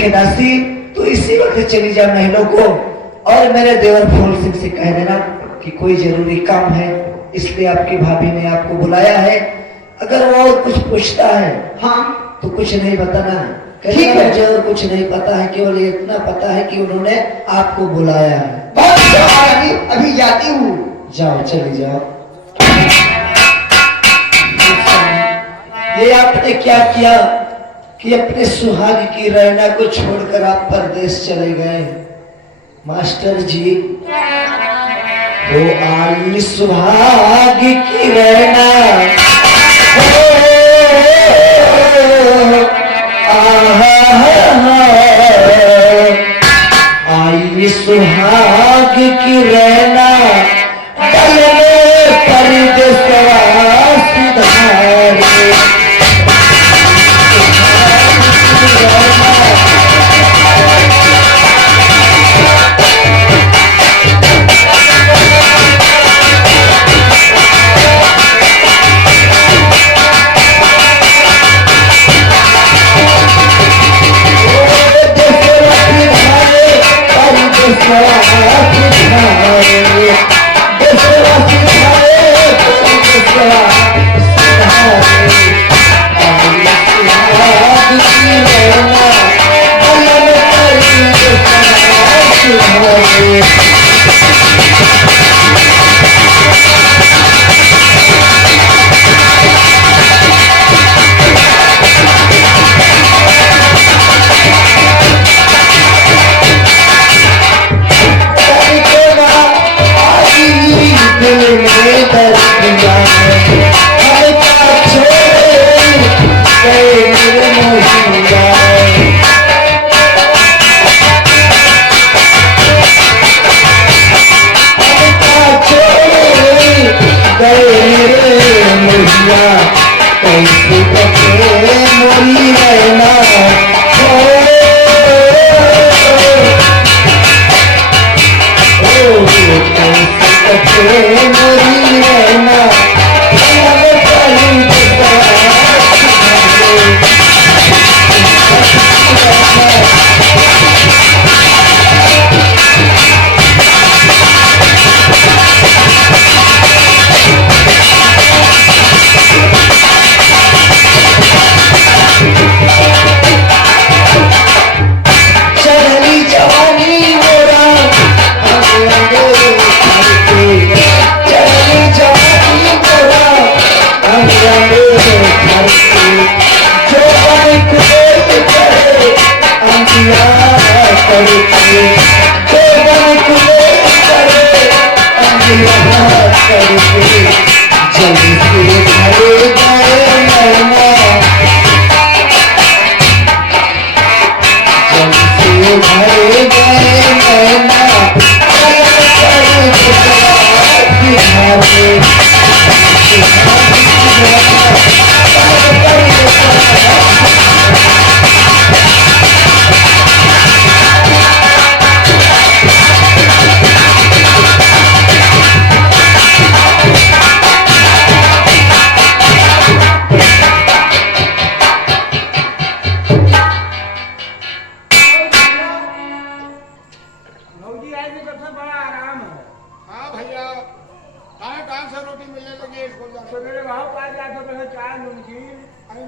के दासी तो इसी वक्त चली जा महलों को और मेरे देवर फूल सिंह से कह देना कि कोई जरूरी काम है, इसलिए आपकी भाभी ने आपको बुलाया है। अगर वो और कुछ पूछता है हाँ तो कुछ नहीं बताना, ठीक है। मुझे और कुछ नहीं पता है, केवल इतना पता है कि उन्होंने आपको बुलाया है। बहुत अच्छा महारानी, अभी जाती हूँ। जाओ, चली जाओ। ये आपने क्या किया कि अपने सुहाग की रैना को छोड़कर आप परदेश चले गए? मास्टर जी, वो आई सुहाग की रैना, आई सुहाग की रैना, गल में परदेसवा सिधारे।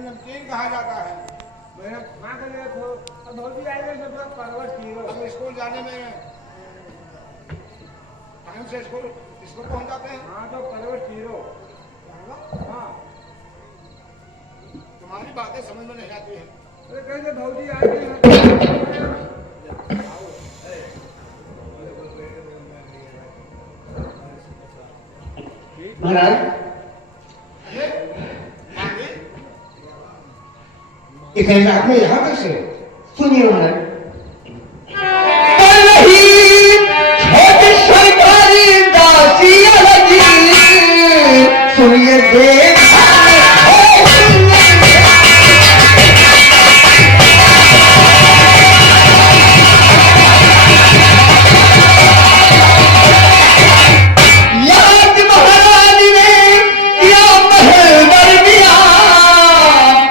नमकीन कहा जाता है। मैंने खा कर गया तो धोती आएगा तो परवट किलो। हम स्कूल जाने में टाइम से स्कूल पहुंच जाते हैं। हाँ तो परवट किलो। हाँ तुम्हारी बातें समझ में नहीं आती है। अरे कैसे धोती आएगी? महाराज इतने रात में यहाँ कैसे? सुनिए महाराज, छोटी सरकारी दासिया लगी, सुनिए देव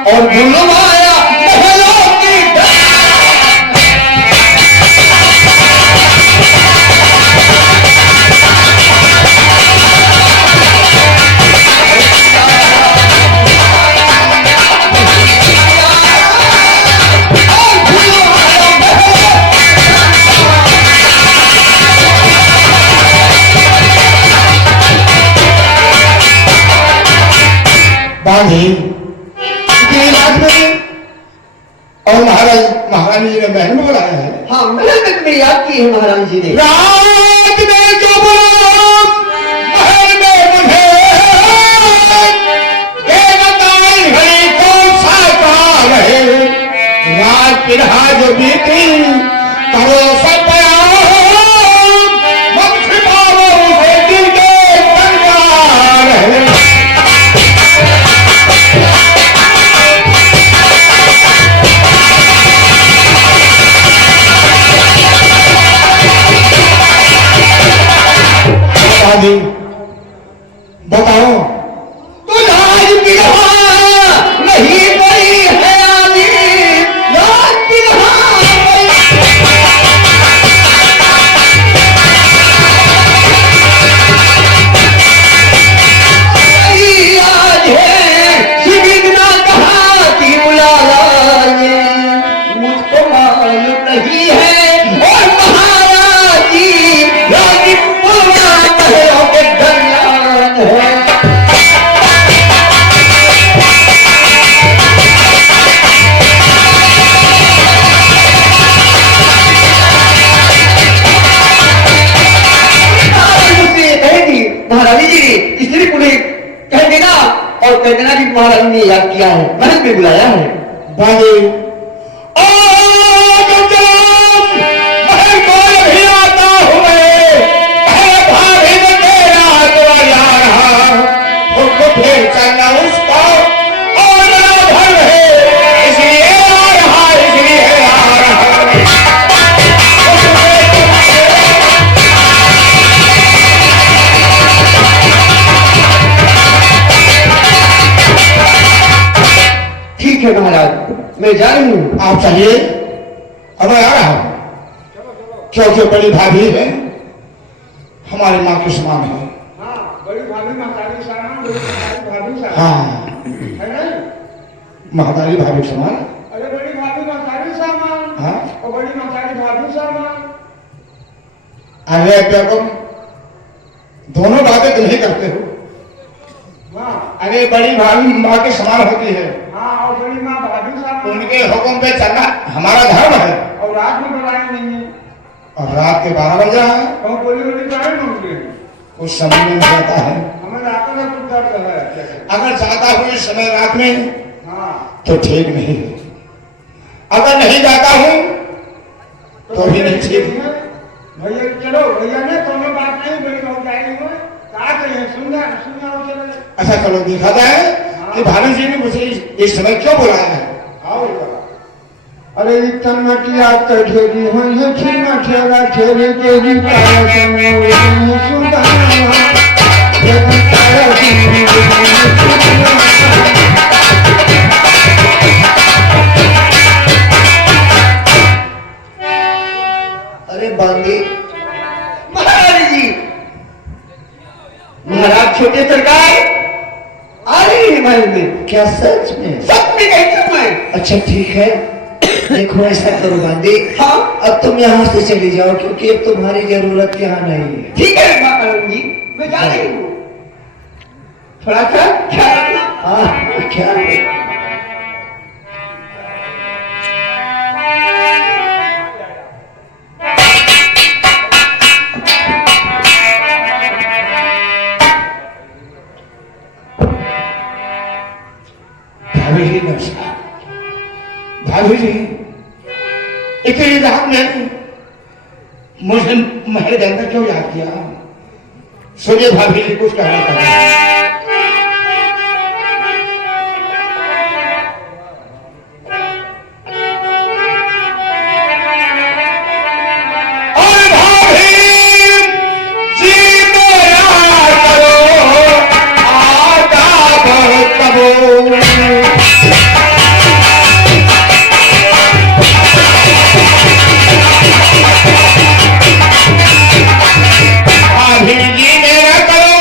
और बुलवाया महलों की बांधी इतनी रात में और महाराज महारानी जी ने महल में बुलाया है। हाँ महल में तुम्हें याद की है महारानी जी ने। रात में जो बुलाया महल में मुझे बेगताई घड़ी कौन सा काल है। रात की राह जो बीती करो सब मत छिपाओ उसे दिल के कंगाल है। बताओ तो राज बिरहा नहीं कोई है आदि राज बिरहा आज है शिविगना कहा कि बुला लाए मुझको मालूम नहीं है और महाराज जी रानी पुरवा महलों के दरमियान है। महारानी जी इसलिए पुलिस कह देना और कह देना कि महारानी ने याद किया है महल में बुलाया है। बाजी ओ महल को भी आता हूँ मैं भाभी में तेरा द्वारा रहा उसको फिर चलना उसको और ना भर है इसलिए आ रहा इसलिए आ रहा। ठीक है महाराज मैं जा रही हूँ। आप चलिए अब मैं आ रहा हूँ क्योंकि बड़ी भाभी है हमारी माँ के समान है। हाँ बड़ी भाभी महतारी सामान बड़ी महतारी भाभी सामान हाँ है ना। महतारी भाभी समान। अरे बड़ी भाभी महतारी सामान हाँ और बड़ी महतारी भाभी सामान। अरे बेगम दोनों बातें तुम ही करते हो। हाँ अरे बड़ी भाभी माँ के समान होती है हाँ और बड़ी माँ भाभी सामान उनके हुक्म पे चलना हमारा धर्म है। और रात में बुलाए नहीं है और रात के 12 बज रहा है और बोली बोली जाए मांग रहे हैं। कुछ समझ में नहीं आता है। हमें रात में कुछ दर्द है। अगर जाता हूँ इस समय रात में हाँ तो ठीक नहीं है अगर नहीं जाता हूँ तो भी नहीं ठीक। भैया चलो भैया ने दोनों बात नहीं बड़ी हो जाएगी वो कहा चाहिए सुनना सुनना हो चलो। अच्छा चलो देखा जाए कि भाभी जी ने मुझे इस समय क्यों बुलाया है। आओ अरे इतना मटिया कठेरी हुई है छीना ठेला ठेले के भी तारा सुनो सुनना तारा अरे बांदी महारानी जी महाराज छोटे सरकार आ रही है महल में। क्या सच में? सच में कहती हूँ मैं। अच्छा ठीक है देखो ऐसा करो बांदी। हाँ अब तुम यहाँ से चली जाओ क्योंकि अब तुम्हारी जरूरत यहाँ नहीं है। ठीक है महारानी जी मैं जा रही हूँ। थोड़ा सा ख्याल रखना। हाँ ख्याल रखना। भाभी जी नमस्कार। भाभी जी इतनी रात में मुझे महल के अंदर क्यों याद किया। सुनिए भाभी जी कुछ कहना चाहते हैं। भाभी जी मेरा करो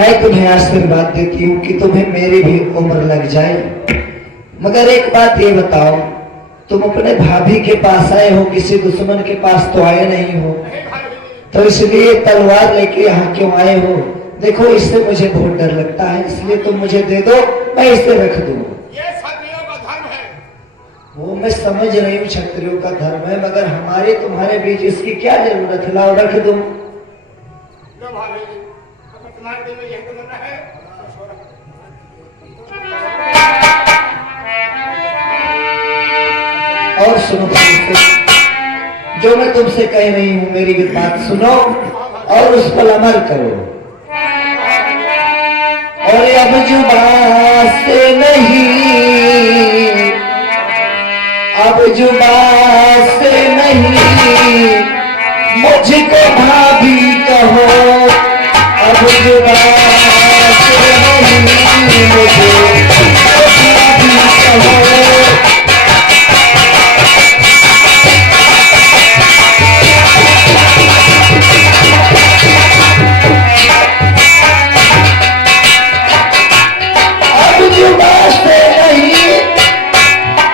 मैं तुम्हें आशीर्वाद देती हूँ कि तुम्हें मेरी भी उम्र लग जाए, मगर एक बात ये बताओ, तुम अपने भाभी के पास आए हो, किसी दुश्मन के पास तो आए नहीं हो, तो इसलिए तलवार लेके यहाँ क्यों आए हो? देखो इससे मुझे बहुत डर लगता है, इसलिए तुम मुझे दे दो, मैं इसे रख दूं। ये क्षत्रियों का धर्म है। वो मैं समझ रही हूँ क्षत्रियों का धर्म है, मगर हमारे तुम्हारे बीच इसकी क्या जरूरत है? लाओ रख दूं। लो भाभी, अब तुम्हारे दिल में यही तो करना है। और सुनो, जो मैं तुमसे कह रही हूँ मेरी बात सुनो और उस पर अमल करो। और अब जुबान से नहीं, अब जुबान से नहीं, मुझको भाभी कहो, अब जुबान से नहीं, मुझको भाभी कहो।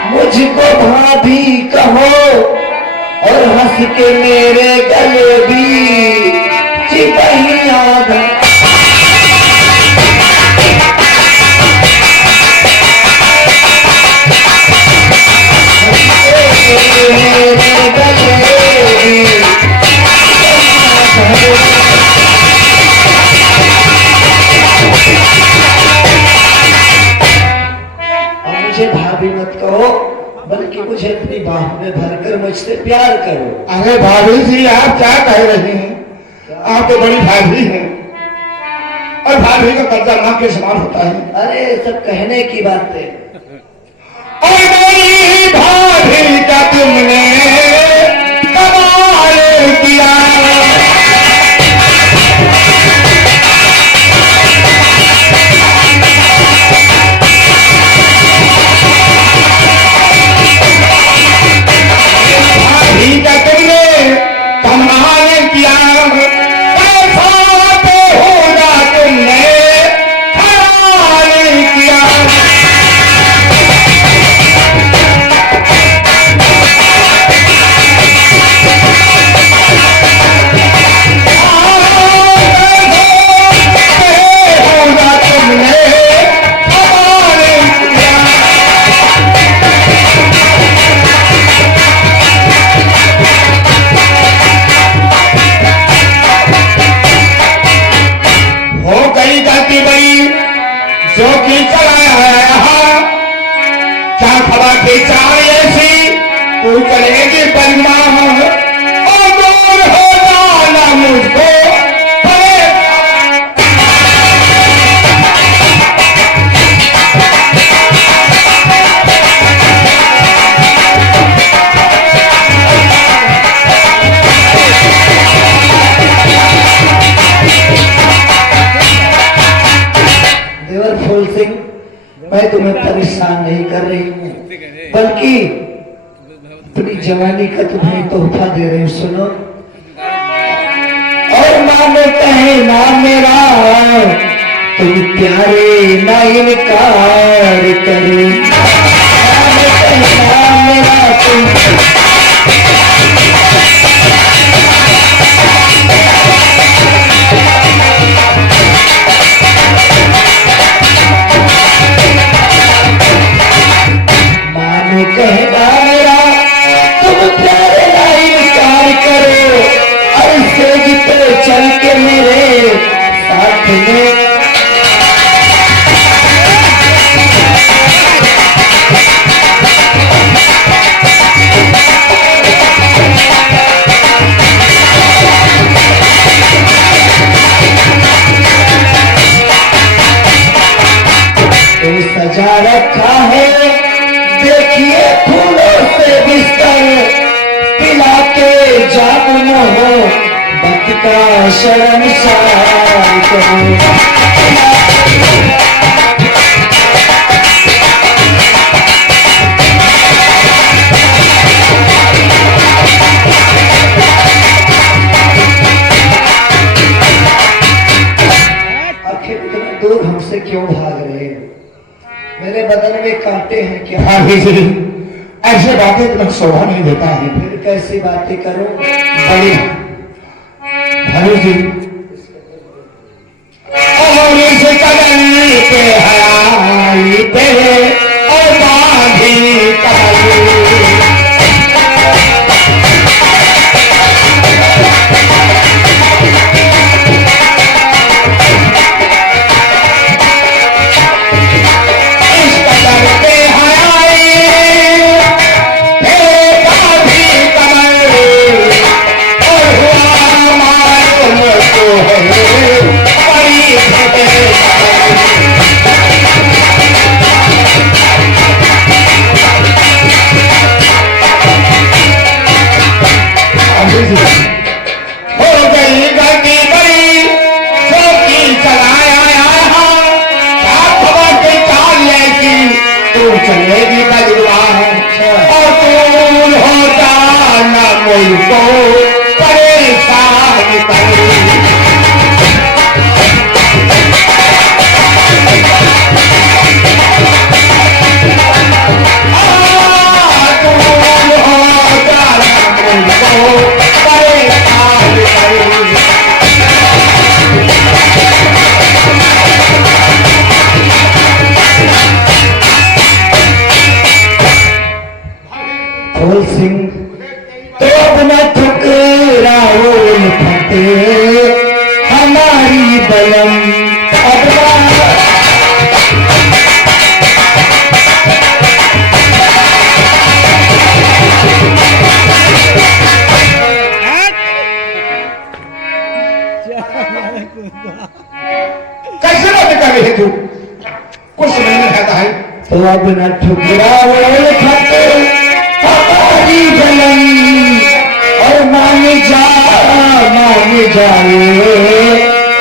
मुझको भाभी कहो और हंस के मेरे गले भी चिपहिया दो। मेरे गले भी मुझे भाभी मत कहो, बल्कि मुझे अपनी बाहों में भरकर मुझसे प्यार करो। अरे भाभी जी, आप क्या कह रही हैं? आप तो बड़ी भाभी हैं और भाभी का कब्जा मां के समान होता है। अरे सब कहने की बातें। और मेरी भाभी का तुमने कमाल किया। भाभी का तुमने कमाल किया। ऐसा तो होगा तुमने कमाल किया। जो कि चलाया है क्या खबर की चाल ऐसी तू करेगी परिमाण और दूर हो जाना मुझको देवर फूल सिंह, मैं तुम्हें परेशान नहीं कर रही हूँ, बल्कि अपनी जवानी का तुम्हें तोहफा दे रही हूँ। सुनो, और मानो कहे ना मेरा तुम प्यारे ना इनकार करो, मानो कहे ना मेरा तुम कहना मेरा तुम प्यारे ना इनकार करो, ऐसे जितने चल के मेरे साथ में तो सजा रखा है। देखिए फूलों से बिस्तर पिला के जामुन हो, बत का शर्मसार करो। आखिर दूर हमसे क्यों भाग रहे हो? मेरे बदन में कांटे हैं क्या? भाभी जी ऐसे बातें तुम्हें शोभा नहीं देता है। फिर कैसी बातें करूं? बड़ी भाभी जी और इस कदम पे हराई पे और बांधी कदम हो गई गलती बड़ी चौकी चलाया खबर के चाल ऐसी तू चलेगी बजवान और तू हो जाना मुझको परेशान कर फूल सिंह तो अपना ठुकराओ फटे हमारी बलम कैसे बातें कर रही तू? कुछ समझ नहीं आता है। तो अपना ठुकराओ फटे हमारी बलम और मान जाए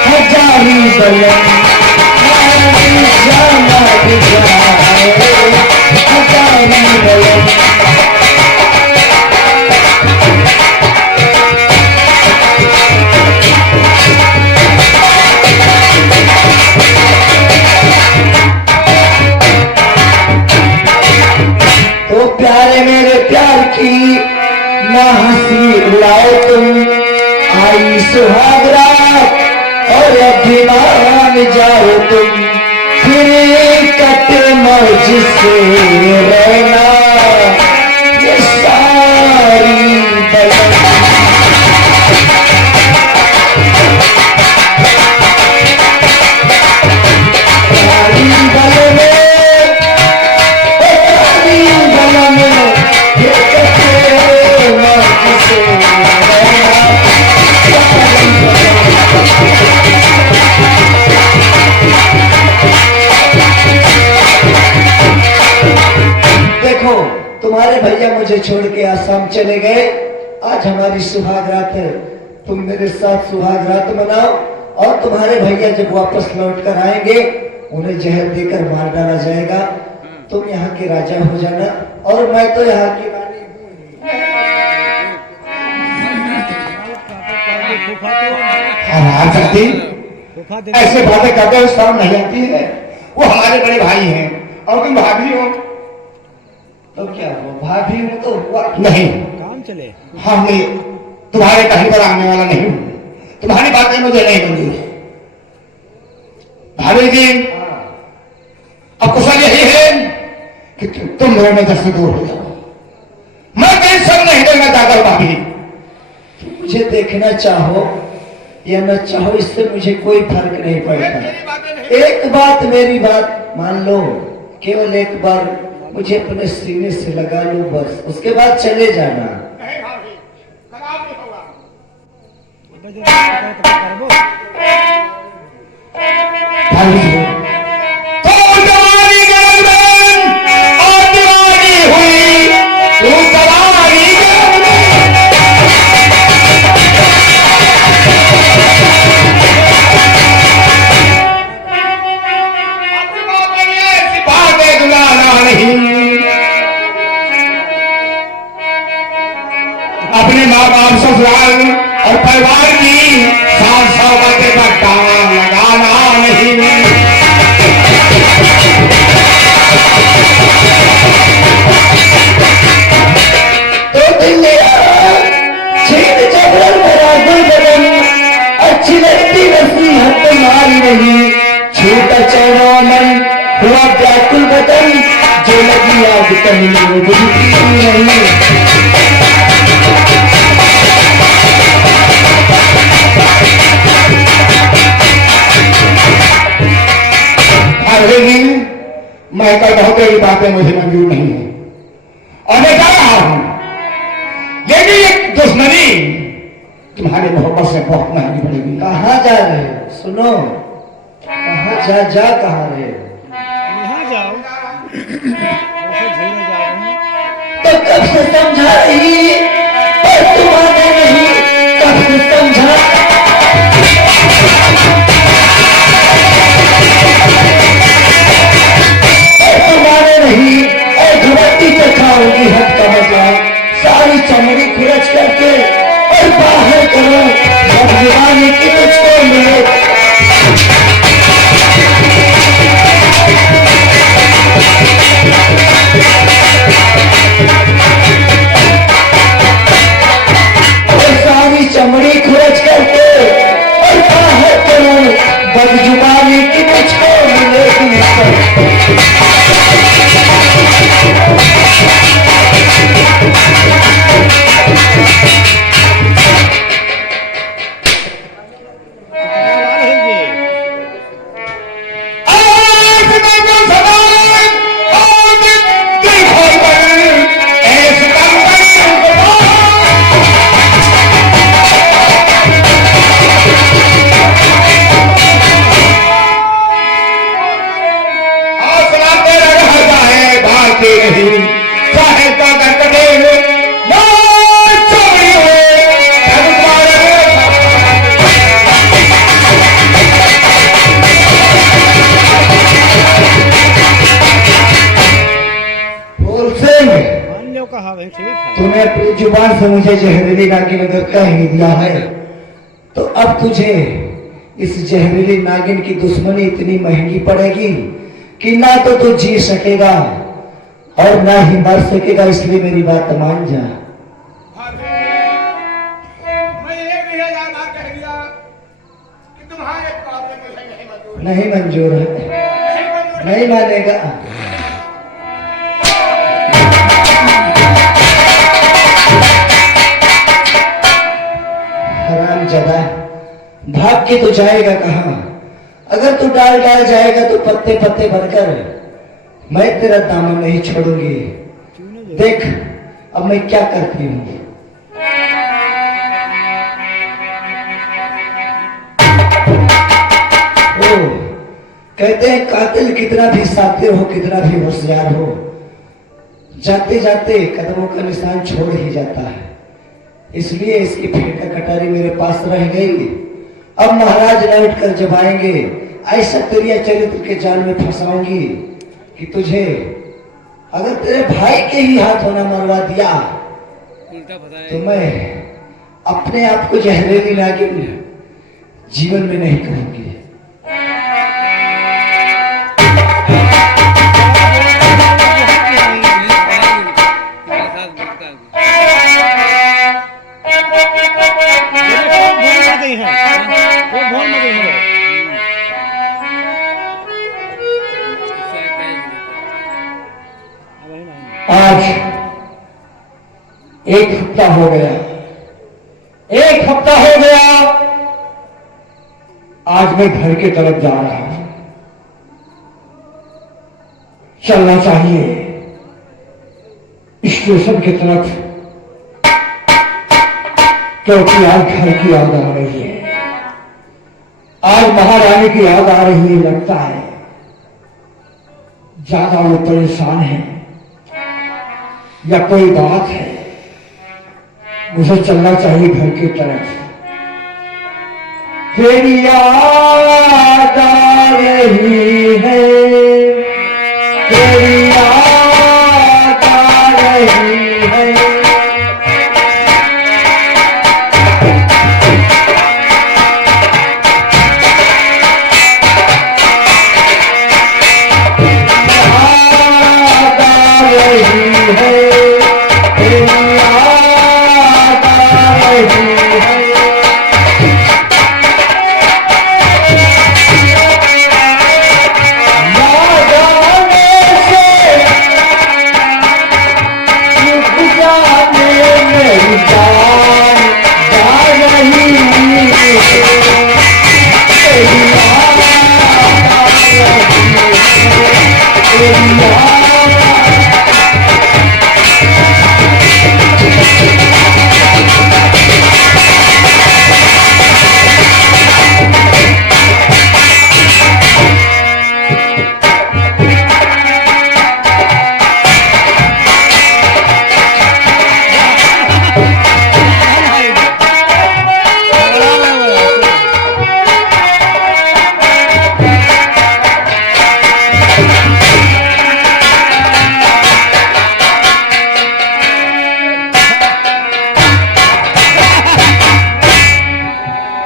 हजारी बलम हजारी बलम। तो प्यारे मेरे प्यार की ना हंसी उड़ाओ तुम, आई सुहाग रात और अभिमान जाओ तुम, फिर कटे मौज से रहना ये सारी बलम। देखो तुम्हारे भैया मुझे छोड़ के आसाम चले गए, आज हमारी सुहाग रात है, तुम मेरे साथ सुहाग रात मनाओ और तुम्हारे भैया जब वापस लौट कर आएंगे उन्हें जहर देकर मार डाला जाएगा। तुम यहाँ के राजा हो जाना और मैं तो यहाँ की रानी हूँ। हाँ सकती ऐसे बातें करते हुए शर्म नहीं आती है? वो हमारे बड़े भाई हैं और तुम भाभी हो। तो क्या हो, भाभी हूँ तो हुआ नहीं काम चले। हाँ मैं तुम्हारे कहीं पर आने वाला नहीं हूँ, तुम्हारी बातें मुझे नहीं मंजूर है। भाभी जी अब कुशल यही है कि तुम मेरे नजर से दूर हो जाओ, मैं टेंशन नहीं देना चाहता भाभी। मुझे देखना चाहो या न चाहो इससे मुझे कोई फर्क नहीं पड़ता। एक बात मेरी बात मान लो, केवल एक बार मुझे अपने सीने से लगा लो बस, उसके बाद चले जाना। नहीं भाभी खराब नहीं होगा। तो जवानी गर्दन और दीवानी हुई तू सवारी बातें दुलाना नहीं, अपने माँ बाप ससुराल और परिवार की साथ सौगातें का टाल लगाना नहीं। याद कहीं बुझती नहीं। अरे मैं कहता हूं कि ये बातें मुझे मंजूर नहीं है और मैं जा रहा हूं, लेकिन ये दुश्मनी तुम्हारे मोहब्बत से बहुत महंगी पड़ेगी। कहाँ जा रहे हो? सुनो, कहाँ जा कहाँ रहे हो? यहाँ जाओ, ऐसे झूले जा रहे हैं। तो कब से समझा रही, पर तुम आते नहीं, कब से समझा। तुम्हारे नहीं और धुमती पे खाओगी हद का मजा, सारी चमड़ी खुरच करके और बाहर करो, जब दीवानी की मुझको मिले। और सारी चमड़ी खुरच करके और बाहर करो, बदजुबानी की मुझको मिलेगी। तूने अपनी जुबान से मुझे जहरीली नागिन अगर कह ही दिया है, तो अब तुझे इस जहरीली नागिन की दुश्मनी इतनी महंगी पड़ेगी कि ना तो तू जी सकेगा और ना ही मर सकेगा। इसलिए मेरी बात मान जा। मैं ये भी कह दिया कि तुम्हारे प्रॉब्लम मुझे नहीं मंजूर है, नहीं मानेगा। हरामजादा, भाग के तो जाएगा कहां? अगर तू डाल जाएगा तो पत्ते पत्ते बनकर मैं तेरा दामन नहीं छोड़ूंगी। देख अब मैं क्या करती हूं। ओ, कहते हैं कातिल कितना भी सातिर हो, कितना भी होशियार हो, जाते जाते कदमों का निशान छोड़ ही जाता है। इसलिए इसकी फेंटा कटारी मेरे पास रह गई। अब महाराज लौट कर जब आएंगे, ऐसा तेरिया चरित्र के जाल में फंसाऊंगी कि तुझे अगर तेरे भाई के ही हाथों ना मरवा दिया तो मैं अपने आप को जहरीली नागिन जीवन में नहीं कहूंगी। आज एक हफ्ता हो गया, एक हफ्ता हो गया। आज मैं घर की तरफ जा रहा हूं। चलना चाहिए स्टेशन की तरफ, क्योंकि आज घर की याद आ रही है, आज महारानी की याद आ रही है। लगता है ज्यादा वो परेशान है या कोई बात है। मुझे चलना चाहिए घर की तरफ। तेरी याद आ रही है, तेरी याद आ रही है। याद आ रही है, तेरी याद आ रही है।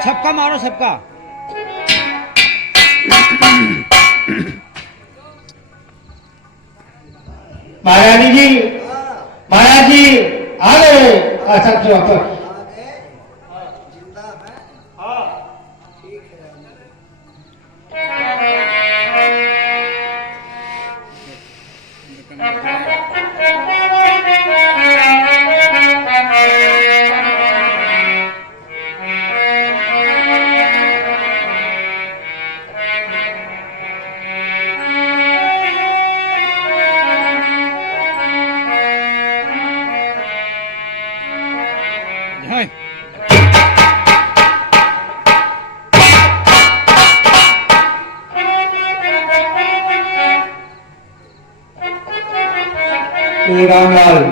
सबका मारो सबका। महारानी जी, महाराज जी आ गए। अच्छा तो वापस जिंदा है। ठीक है। जय। रामलाल,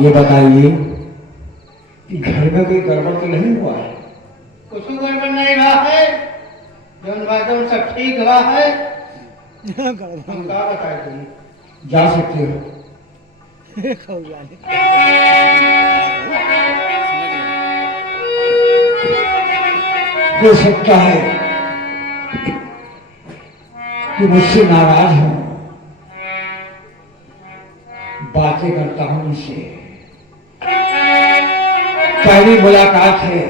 ये बताइए कि घर में कोई गड़बड़ तो नहीं हुआ है? कुछ गड़बड़ नहीं हुआ है, जौन बात सब ठीक हुआ है। हम क्या बताए तुम्हें? जा सकते हो। खाओ जाने। हो सकता है कि मुझसे नाराज हूं, बातें करता हूं उनसे। पहली मुलाकात है,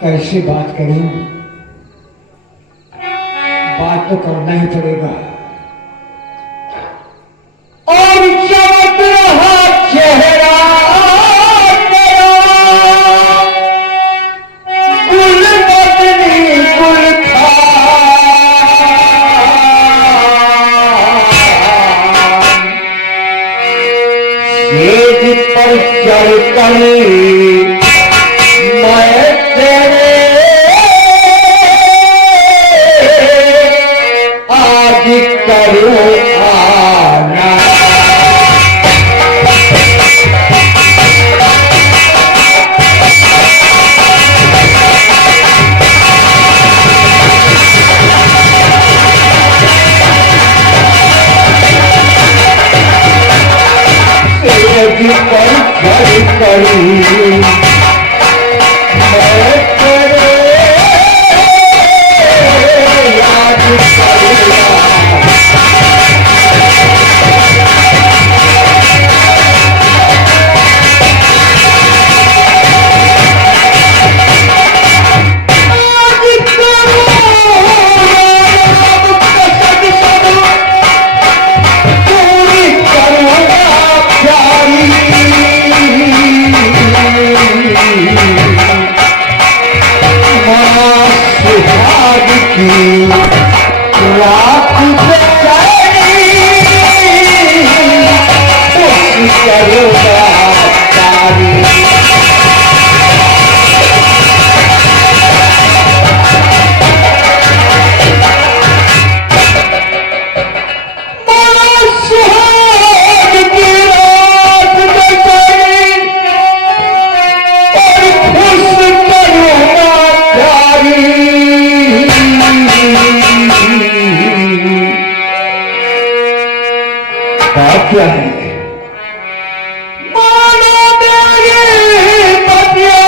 कैसे बात करूं? बात तो करना ही पड़ेगा। और चमक रहा चेहरा तेरा, गुल बदनी गुल सेज पर चढ़ कर मैं तेरे आज करूं आना। सेज पर चढ़ कर क्या है? मानो मेरी पतिया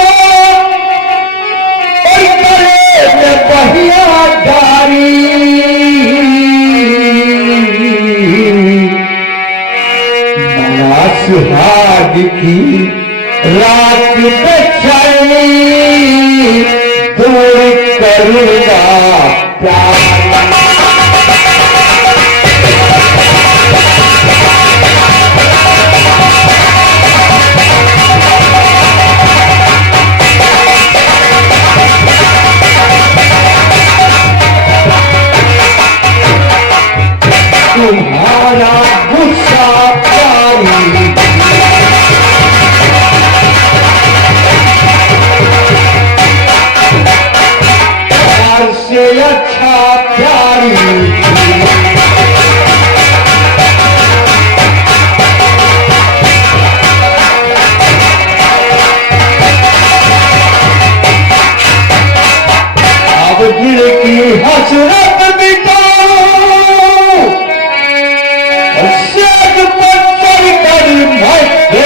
और गले में बहिया डारी, मना सुहाग की रात बेचैनी दूर करूंगा प्यार।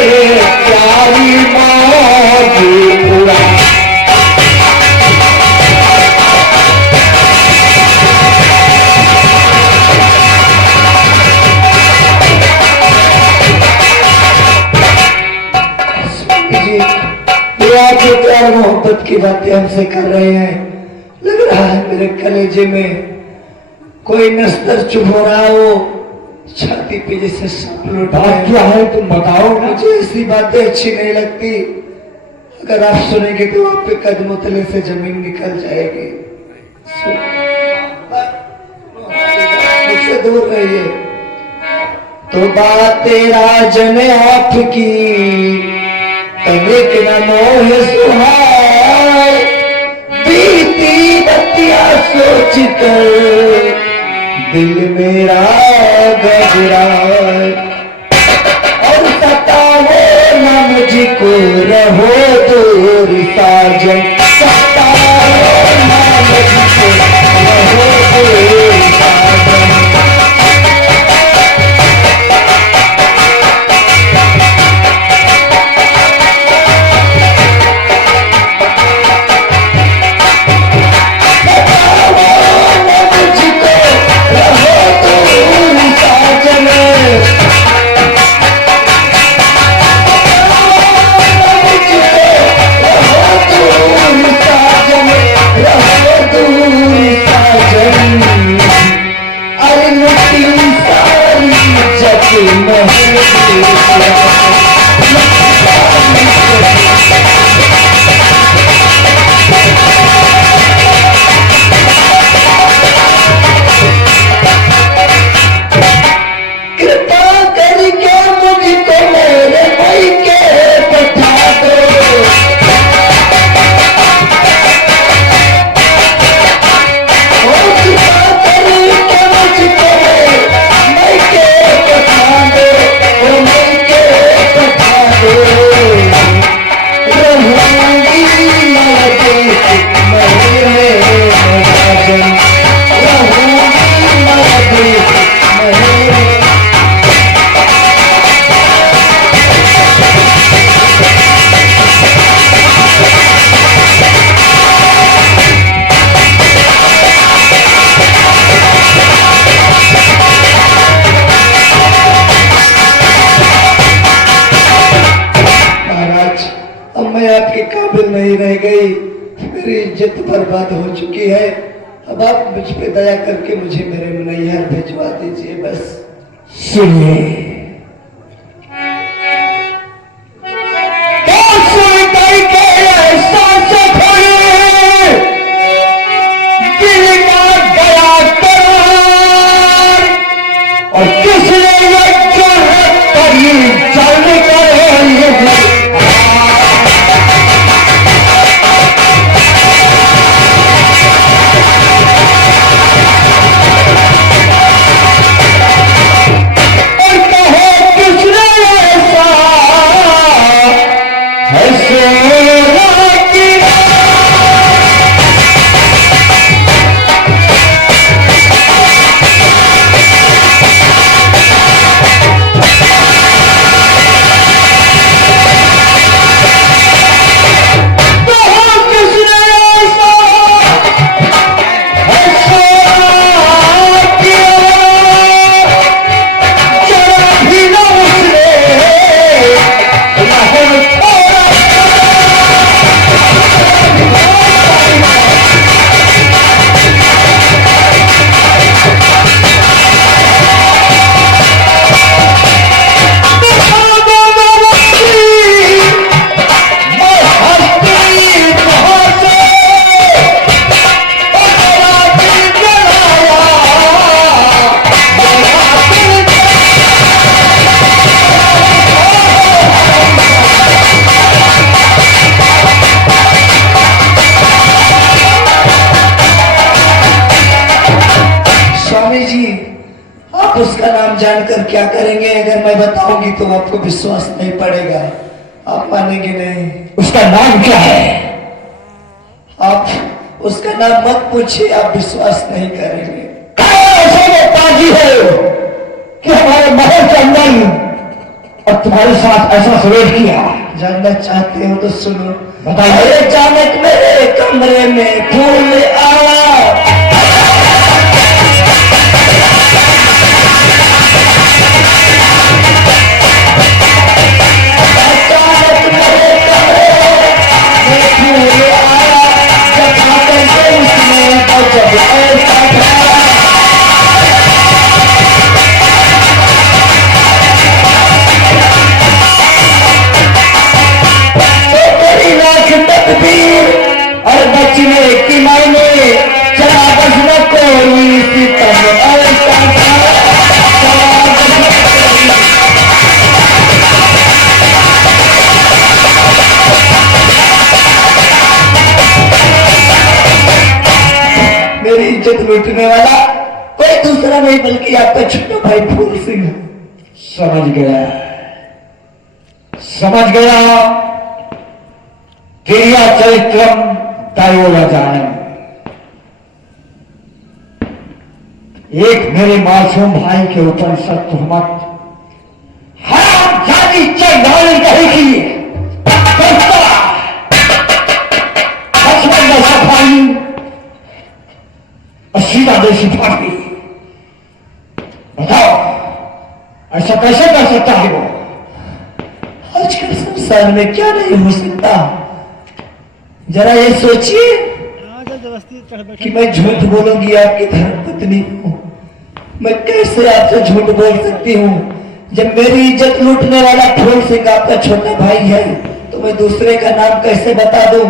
प्यारी मौज उड़ा। ये आप जो प्यार मोहब्बत की बातें हमसे कर रहे हैं, लग रहा है मेरे कलेजे में कोई नस्तर चुभ हो रहा हो, छाती पे जैसे सांप लौट रहा बात क्या है तुम बताओ। मुझे ऐसी बातें अच्छी नहीं लगती। अगर आप सुनेंगे तो आप पे कदमों तले से जमीन निकल जाएगी। मुझसे दूर रहिए। तो बात राजन आपकी तनिक न मोह सुहाय, बीती बतिया सोच कर दिल मेरा घबराए, और सताओ न मुझको रहो दूर साजन, सताओ न मुझको रहो दूर साजन। नहीं रह गई, मेरी इज्जत बर्बाद हो चुकी है। अब आप मुझ पे दया करके मुझे मेरे नैहर भिजवा दीजिए बस। सुनिए और किसने जो है कभी चल कर उसका नाम जानकर क्या करेंगे? अगर मैं बताऊंगी तो आपको विश्वास नहीं पड़ेगा, आप मानेंगे नहीं। उसका नाम क्या है? आप उसका नाम मत पूछिए, आप विश्वास नहीं करेंगे। ऐसे वो पाजी है कि हमारे महल के अंदर और तुम्हारे साथ ऐसा सलूक किया? जानना चाहते हो तो सुनो। बताइए। अचानक मेरे कमरे में फूल आया, अचानक मेरे कमरे में फूल आया, जब आकर के उसने जब ऐसा था, तकदीर और बचने की मायने चला बस न कोई सितम ऐसा था, चला बस न कोई। मेरी इज्जत लूटने वाला कोई दूसरा नहीं बल्कि आपका छोटा भाई फूल सिंह है। समझ गया, समझ गया। क्रिया चरित्रम तयोला जाने। एक मेरे मासूम भाई के ऊपर सख्त tuhmat हराम जाति चढ़ाने कहेगी। सफाई और सीधा देशी फांसी। बताओ ऐसा कैसे कर सकता है वो? आजकल संसार में क्या नहीं हो सकता। जरा ये सोचिए कि मैं झूठ बोलूंगी आपकी धर्मपत्नी हूं। मैं कैसे आपसे झूठ बोल सकती हूँ? जब मेरी इज्जत लूटने वाला फूल सिंह आपका छोटा भाई है तो मैं दूसरे का नाम कैसे बता दूं?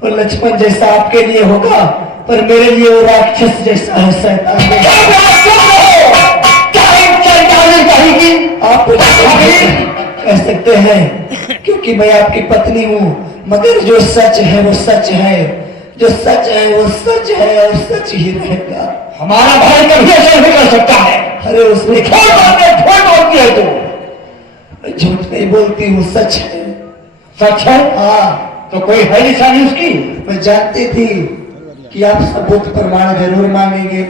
वो लक्ष्मण जैसा आपके लिए होगा पर मेरे लिए वो राक्षस जैसा है, शैतान आप कह सकते हैं क्योंकि मैं आपकी पत्नी हूँ, मगर जो सच है वो सच है, जो सच है वो सच है और सच ही रहेगा। हमारा भाई कभी ऐसा नहीं कर सकता है। अरे उसने बोलती है तो मैं झूठ नहीं बोलती हूँ, सच है। सच है? हाँ। तो कोई है निशानी उसकी? मैं जानती थी कि आप सबूत प्रमाण जरूर मांगेंगे।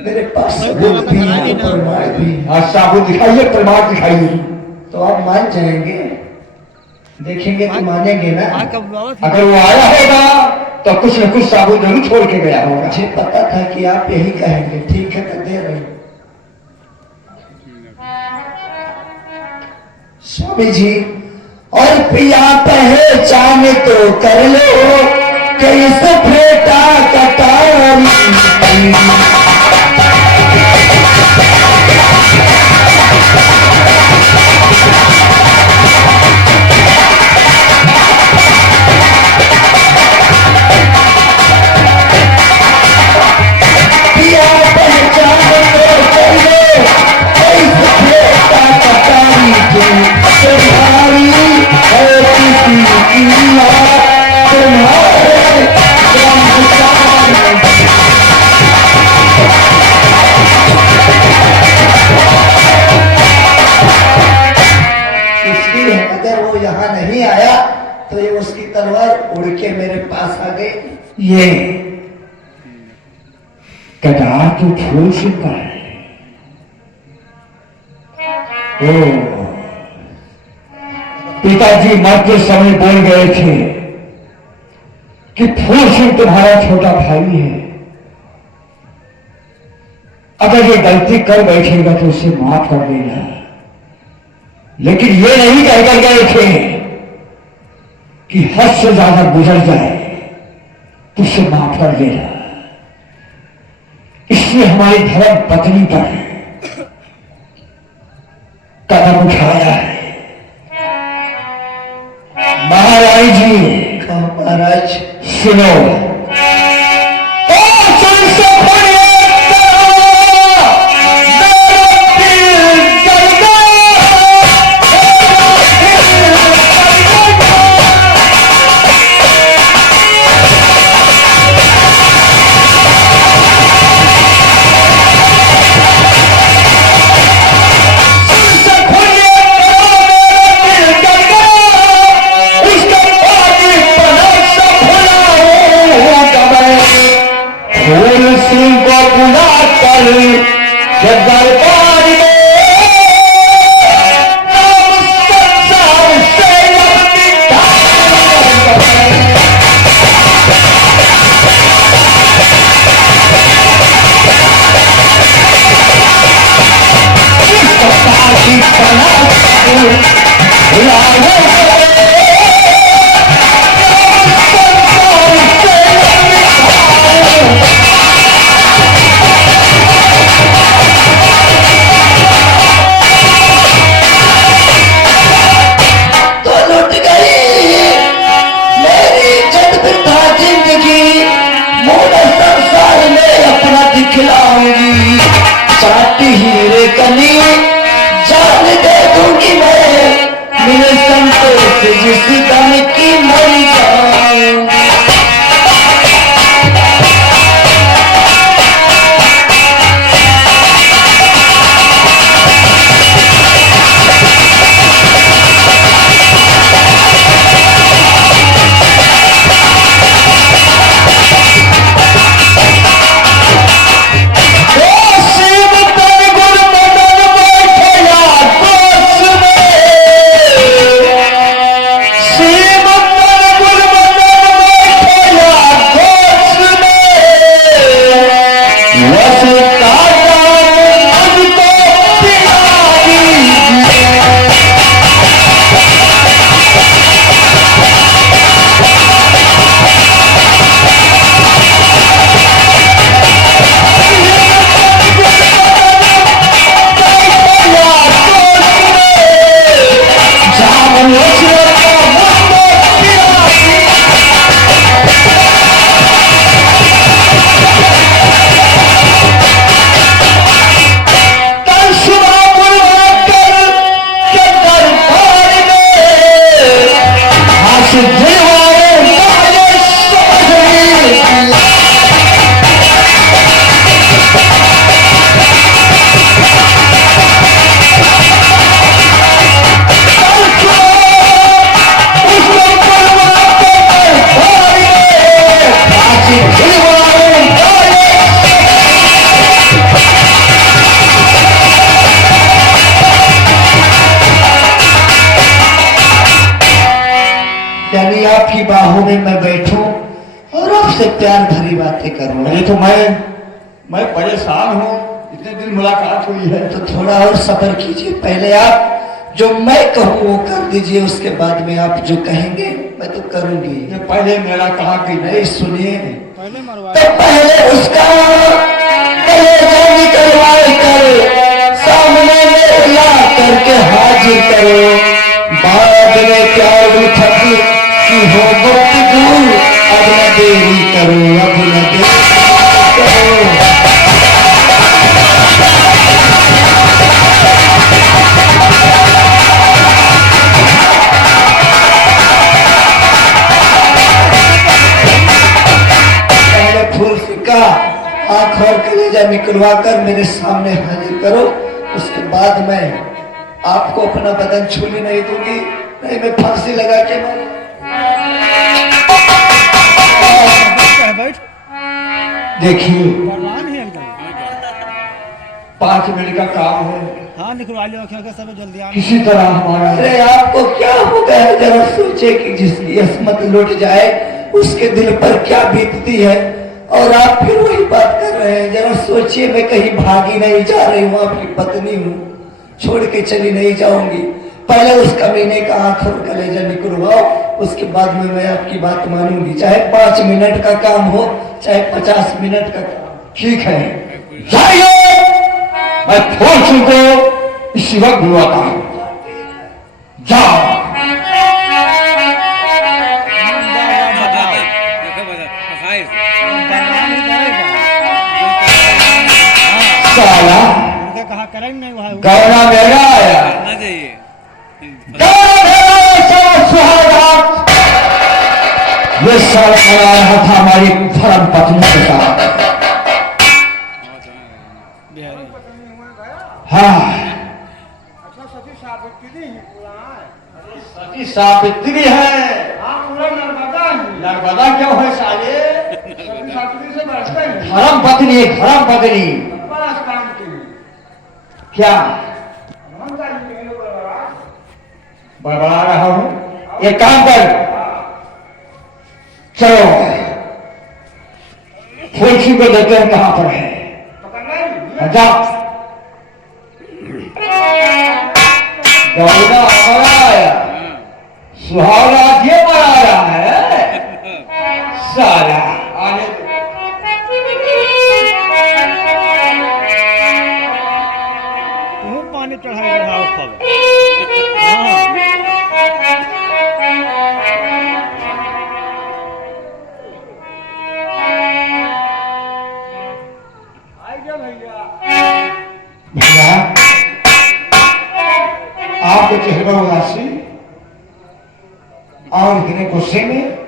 मेरे पास सबूत भी है, प्रमाण भी है। आज साबुत दिखाइए, प्रमाण दिखाइए। तो आप मान जाएंगे, देखेंगे तो मानेंगे ना। अगर वो आया होगा तो कुछ न कुछ साबुत जरूर छोड़ के गया होगा। मुझे पता था कि आप यही कहेंगे। ठीक है तो दे रहे हैं। स्वामी जी, और पिया पहचान तो कर लो कैसे फेटा कटारी। पिया पहचान तो कर लो कैसे फेटा कटारी। तुम्हारी है किसी की तुम्हारे इसलिए अगर वो यहाँ नहीं आया तो ये उसकी तलवार उड़ के मेरे पास आ गई। ये कटार तो फूल से पर है। पिताजी मरते समय बोल गए थे कि फूल सिंह तुम्हारा छोटा भाई है, अगर ये गलती कर बैठेगा तो उसे माफ कर देना। लेकिन ये नहीं कहकर गए थे कि हद से ज्यादा गुजर जाए तो उसे माफ कर देना। इसलिए हमारी धर्म पत्नी पर कदम उठाया है। महाराज जी, महाराज सुनो। तो लुट गई मेरी इज्जत वृथा जिंदगी, मूल संसार में अपना दिखलाऊंगी, चाटी हीरे कनी जान दे दूंगी मैं, मिले संतोष जिस दम की मर जाऊंगी। यानी आपकी बाहों में मैं बैठूं और आपसे प्यार भरी बातें करूं। ये तो मैं परेशान हूँ, इतने दिन मुलाकात हुई है। तो थोड़ा और सब्र कीजिए, पहले आप जो मैं कहूँ वो कर दीजिए, उसके बाद में आप जो कहेंगे मैं तो करूंगी। ये पहले मेरा कहा कि नहीं सुनिए, पहले मरवा तो पहले उसका कलेजा निकलवाए कर सामने में ला करके हाजिर करो, बाद में प्यार उठक की हो गुफ्तगू, अब न देरी करो, अब न देरी करो। फूल फिका आंख और कलेजा निकलवा कर मेरे सामने हाजिर करो, उसके बाद मैं आपको अपना बदन छूने नहीं दूंगी, नहीं मैं फांसी लगा के मारूं। बैठ देखिए भगवान है एकदम। 5 मिनट का काम है, हाँ निकलवा लो, क्या सब जल्दी आना। किसी तरह हमारा अरे आपको क्या हो गया, जरा सोचे कि जिसकी अस्मत लुट जाए उसके दिल पर क्या बीतती है, और आप फिर वही बात कर रहे हैं। जरा सोचिए, मैं कहीं भागी नहीं जा रही हूँ, आपकी पत्नी हूँ, छोड़ के चली नहीं जाऊंगी। पहले उस कमीने का आंख और कलेजा निकलवाओ, उसके बाद में मैं आपकी बात मानूंगी, चाहे 5 मिनट का काम हो चाहे 50 मिनट का काम। ठीक है, जाइए, मैं फोन को इसी वक्त बुलवाता हूँ। जाओ। साला उनका कहा करेंगे नहीं वहाँ गौना मेरा आया, गौना मेरा आया, सुहागरात ये सब करा रहा था हमारी धर्म पत्नी के साथ। हाँ, अच्छा सती सावित्री ही पूरा है। सती सावित्री है। हाँ पूरा नर्मदा ही। नर्मदा क्यों है साले? सती सावित्री से बढ़ते हैं। धर्म पत्नी, धर्म पत्नी बड़ा काम के लिए। क्या हम जाएंगे ये लोग बड़बड़ा रहा हूँ? एक काम कर, चलो फुलसी को देखते हैं कहां पर है। पकड़ना ही। जा गौरा मराया सुहावना ये मराया है साला आने दो। तू पानी चढ़ाई बढ़ाओ खबर हाँ भैया आपके चेहरा उदासी और इतने गुस्से में